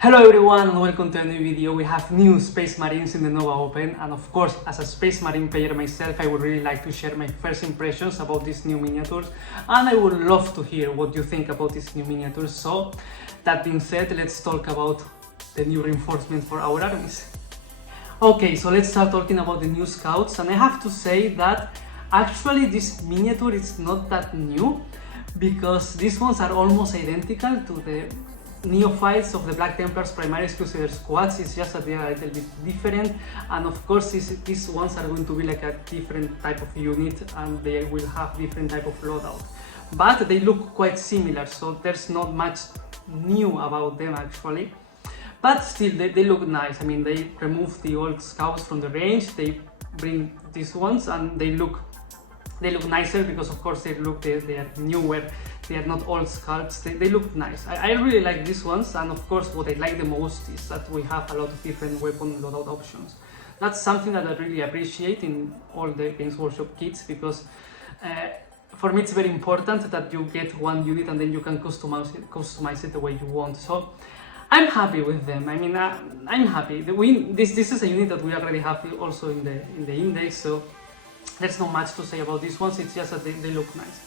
Hello everyone and welcome to a new video. We have new Space Marines in the Nova Open, and of course, as a Space Marine player myself, I would really like to share my first impressions about these new miniatures, and I would love to hear what you think about these new miniatures. So, that being said, let's talk about the new reinforcement for our armies. Okay, so let's start talking about the new scouts, and I have to say that actually this miniature is not that new, because these ones are almost identical to the neophytes of the Black Templars Primaris Crusader squads. It's just that they are a little bit different, and of course these ones are going to be like a different type of unit, and they will have different type of loadout, but they look quite similar, so there's not much new about them actually. But still, they look nice. I mean, they remove the old scouts from the range, they bring these ones, and they look nicer because of course they are newer, they are not old scouts, they look nice. I really like these ones, and of course what I like the most is that we have a lot of different weapon loadout options. That's something that I really appreciate in all the Games Workshop kits, because for me it's very important that you get one unit and then you can customize it the way you want. So I'm happy with them. I mean, I'm happy. This is a unit that we already have also in the index, so there's not much to say about these ones. It's just that they look nice.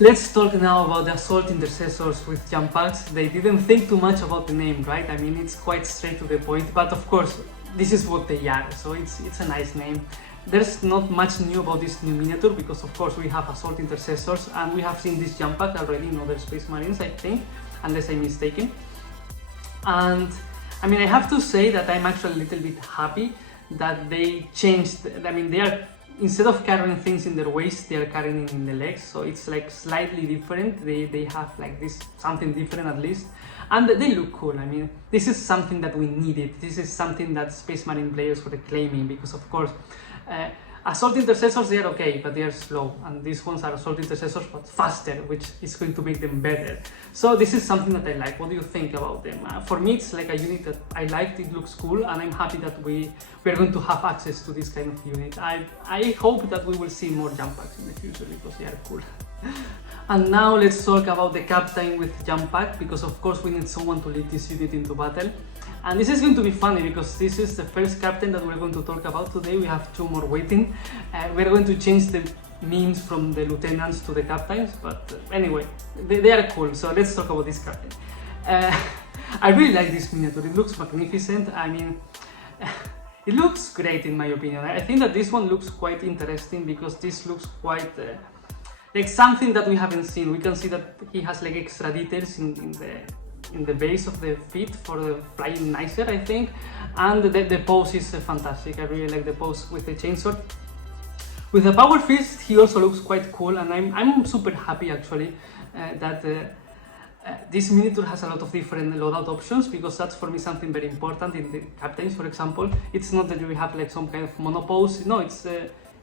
Let's talk now about the Assault Intercessors with jump packs. They didn't think too much about the name, right? I mean, it's quite straight to the point, but of course this is what they are, so it's a nice name. There's not much new about this new miniature, because of course we have Assault Intercessors, and we have seen this jump pack already in other Space Marines, I think, unless I'm mistaken. And I mean, I have to say that I'm actually a little bit happy that they changed. I mean, they are, instead of carrying things in their waist, they are carrying it in the legs, so it's like slightly different. They have like this, something different at least, and they look cool. I mean, this is something that we needed. This is something that Space Marine players were claiming, because of course Assault Intercessors, they are okay, but they are slow, and these ones are Assault Intercessors but faster, which is going to make them better. So this is something that I like. What do you think about them? For me, it's like a unit that I liked. It looks cool, and I'm happy that we are going to have access to this kind of unit. I hope that we will see more jump packs in the future, because they are cool. And now let's talk about the captain with jump pack, because of course we need someone to lead this unit into battle. And this is going to be funny, because this is the first captain that we're going to talk about today. We have two more waiting. We're going to change the memes from the lieutenants to the captains, but anyway, they are cool. So let's talk about this captain. I really like this miniature. It looks magnificent. I mean, it looks great in my opinion. I think that this one looks quite interesting, because this looks quite like something that we haven't seen. We can see that he has like extra details in the base of the feet for the flying nicer, I think, and the pose is fantastic. I really like the pose with the chainsaw. With the power fist, he also looks quite cool, and I'm super happy actually that this miniature has a lot of different loadout options, because that's for me something very important in the captains. For example, it's not that we have like some kind of monopose. No, it's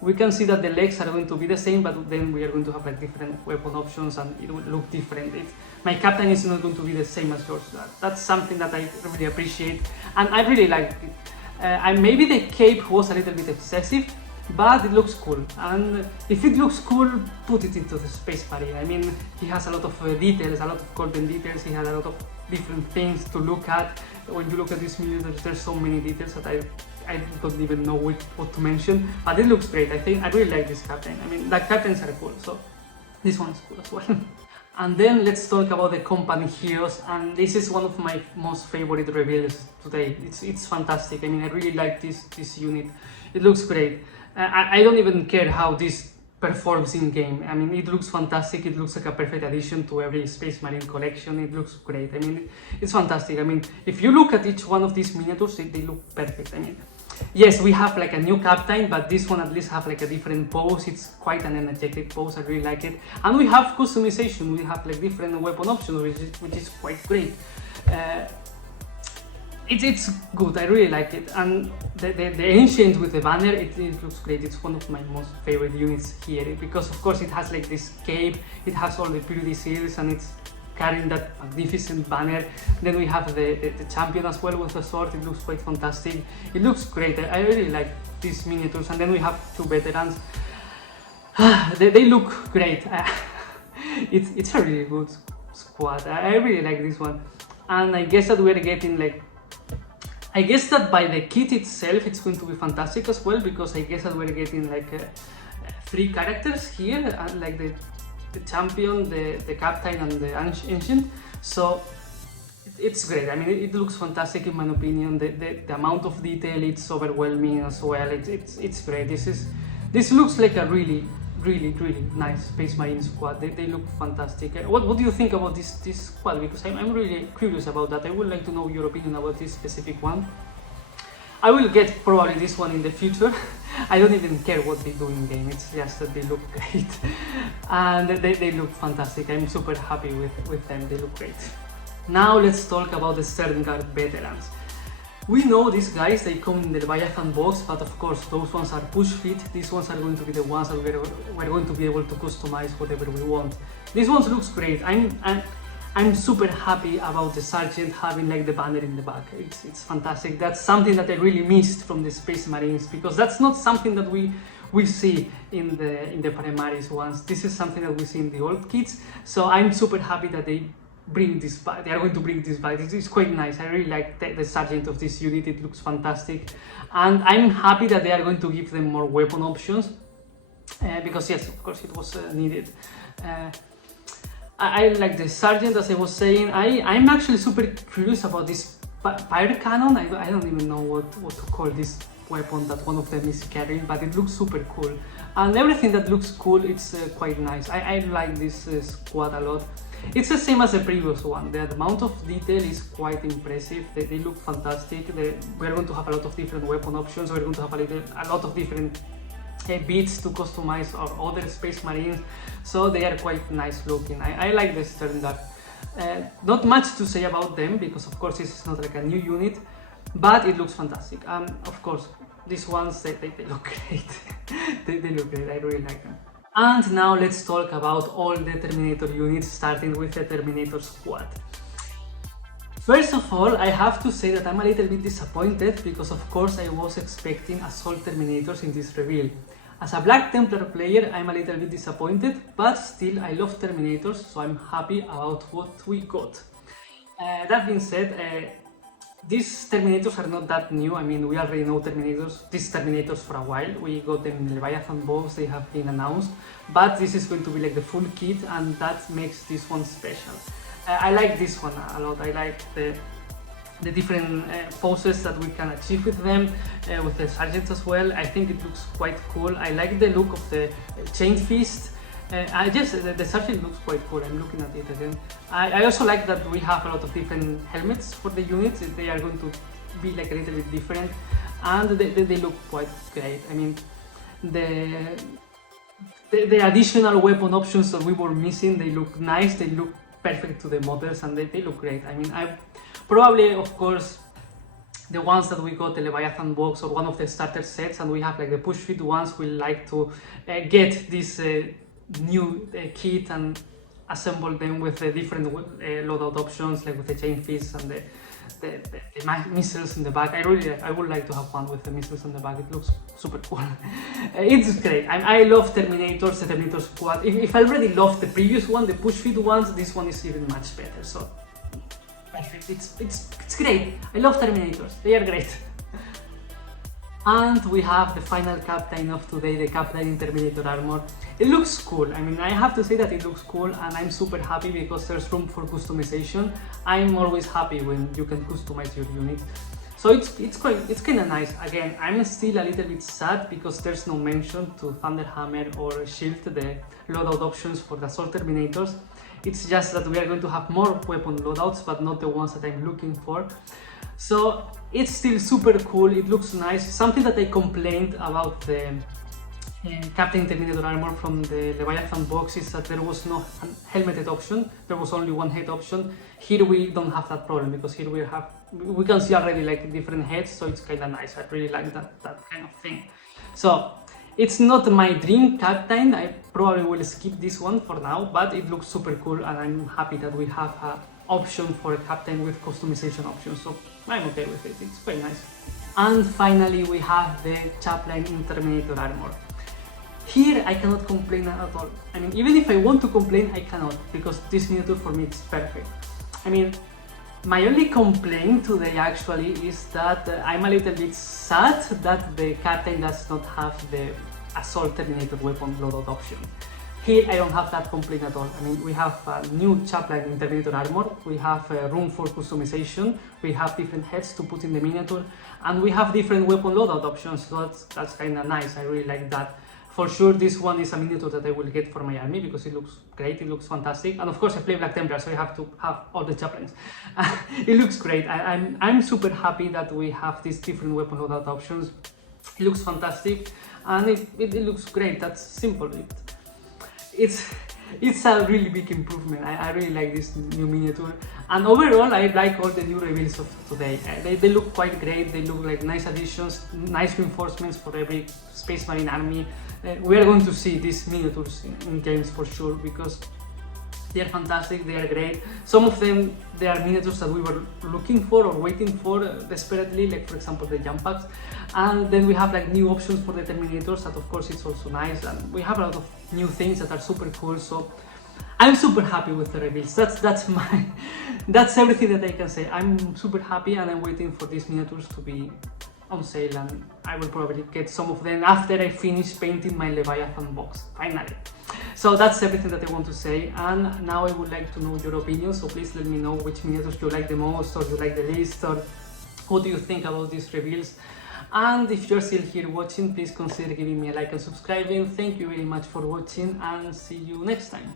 we can see that the legs are going to be the same, but then we are going to have like different weapon options, and it will look different. My captain is not going to be the same as yours. That's something that I really appreciate, and I really like it. And maybe the cape was a little bit excessive, but it looks cool. And if it looks cool, put it into the Space Marine. I mean, he has a lot of details, a lot of golden details. He has a lot of different things to look at. When you look at this miniature, there's so many details that I don't even know what to mention, but it looks great. I really like this captain. I mean, the captains are cool, so this one is cool as well. And then let's talk about the company heroes, and this is one of my most favorite reveals today. It's fantastic. I mean, I really like this unit. It looks great. I don't even care how this performs in game. I mean, it looks fantastic. It looks like a perfect addition to every Space Marine collection. It looks great. I mean, it's fantastic. I mean, if you look at each one of these miniatures, they look perfect. I mean, yes, we have like a new captain, but this one at least have like a different pose. It's quite an energetic pose. I really like it. And we have customization. We have like different weapon options, which is quite great. It's good. I really like it. And the ancient with the banner, it looks great. It's one of my most favorite units here, because of course it has like this cape. It has all the purity seals, and it's carrying that magnificent banner. Then we have the champion as well with the sword. It looks quite fantastic. It looks great. I really like these miniatures. And then we have two veterans. They look great. It's a really good squad. I really like this one. and I guess that we're getting like, I guess that by the kit itself it's going to be fantastic as well, because I guess that we're getting like 3 characters here, like the champion, the captain, and the ancient. So it's great. I mean, it looks fantastic in my opinion. The amount of detail, it's overwhelming as well. It's great. This looks like a really nice Space Marine squad. They look fantastic. What do you think about this squad? Because I'm really curious about that. I would like to know your opinion about this specific one. I will get probably this one in the future. I don't even care what they do in game, it's just that they look great. And they look fantastic. I'm super happy with them, they look great. Now let's talk about the Sterguard Veterans. We know these guys, they come in the Leviathan box, but of course those ones are push fit. These ones are going to be the ones that we're going to be able to customize whatever we want. These ones looks great. I'm super happy about the Sergeant having like the banner in the back. It's fantastic. That's something that I really missed from the Space Marines, because that's not something that we see in the Primaris ones. This is something that we see in the old kits. So I'm super happy that they bring this back. They are going to bring this back. It's quite nice. I really like the Sergeant of this unit. It looks fantastic, and I'm happy that they are going to give them more weapon options, because yes, of course it was needed. I like the Sergeant, as I was saying. I'm actually super curious about this Pirate Cannon. I don't even know what to call this weapon that one of them is carrying, but it looks super cool. And everything that looks cool, it's quite nice. I like this squad a lot. It's the same as the previous one. The amount of detail is quite impressive. They look fantastic. We're going to have a lot of different weapon options. We're going to have a lot of different bits to customize our other Space Marines, so they are quite nice looking. I like the Sterguard. Not much to say about them, because of course this is not like a new unit, but it looks fantastic. Of course these ones, they look great. they look great. I really like them. And now let's talk about all the Terminator units, starting with the Terminator Squad. First of all, I have to say that I'm a little bit disappointed, because of course I was expecting Assault Terminators in this reveal. As a Black Templar player, I'm a little bit disappointed, but still I love Terminators, so I'm happy about what we got. That being said, these Terminators are not that new. I mean, we already know these Terminators for a while. We got them in the Leviathan box, they have been announced, but this is going to be like the full kit, and that makes this one special. I like this one a lot. I like the different poses that we can achieve with them, with the Sergeants as well. I think it looks quite cool. I like the look of the Chain Fist. The Sergeant looks quite cool. I'm looking at it again. I also like that we have a lot of different helmets for the units. They are going to be like a little bit different, and they look quite great. I mean, the additional weapon options that we were missing, they look nice. They look perfect to the models, and they look great. I mean, probably, of course, the ones that we got the Leviathan box or one of the starter sets, and we have like the push fit ones, we like to get this new kit and assemble them with the different loadout options, like with the Chain Fist and the missiles in the back. I would like to have one with the missiles in the back. It looks super cool. It's great. I love Terminators, the Terminator Squad. If I already loved the previous one, the push fit ones, this one is even much better. So perfect. It's great. I love Terminators. They are great. And we have the final captain of today, the Captain in Terminator armor. It looks cool. I mean, I have to say that it looks cool, and I'm super happy because there's room for customization. I'm always happy when you can customize your unit. So it's kind of nice. Again, I'm still a little bit sad because there's no mention to Thunderhammer or Shield, the loadout options for the Assault Terminators. It's just that we are going to have more weapon loadouts, but not the ones that I'm looking for. So it's still super cool. It looks nice. Something that I complained about the Captain Terminator armor from the Leviathan box is that there was no helmeted option. There was only one head option. Here we don't have that problem, because here we can see already like different heads, so it's kind of nice. I really like that kind of thing. So it's not my dream captain. I probably will skip this one for now, but it looks super cool, and I'm happy that we have an option for a captain with customization options. So I'm okay with it. It's quite nice. And finally, we have the Chaplain in Terminator armor. Here I cannot complain at all. I mean, even if I want to complain, I cannot, because this miniature for me is perfect. I mean, My only complaint today actually is that I'm a little bit sad that the Chaplain does not have the Assault Terminator weapon loadout option. Here I don't have that complaint at all. I mean, we have a new Chaplain in Terminator armor, we have room for customization, we have different heads to put in the miniature, and we have different weapon loadout options, so that's kind of nice. I really like that. For sure, this one is a miniature that I will get for my army because it looks great, it looks fantastic. And of course, I play Black Templar, so I have to have all the Chaplains. It looks great. I'm super happy that we have these different weapon loadout options. It looks fantastic, and it looks great. That's simple. It's a really big improvement. I really like this new miniature, and overall I like all the new reveals of today. They look quite great. They look like nice additions, nice reinforcements for every Space Marine army. We are going to see these miniatures in games for sure because they are fantastic, they are great. Some of them, they are miniatures that we were looking for or waiting for desperately, like for example the jump packs. And then we have like new options for the Terminators that of course it's also nice, and we have a lot of new things that are super cool. So I'm super happy with the reveals. That's everything that I can say. I'm super happy, and I'm waiting for these miniatures to be on sale, and I will probably get some of them after I finish painting my Leviathan box, finally. So that's everything that I want to say, and now I would like to know your opinion, so please let me know which miniatures you like the most, or you like the least, or what do you think about these reveals. And if you're still here watching, please consider giving me a like and subscribing. Thank you very much for watching, and see you next time.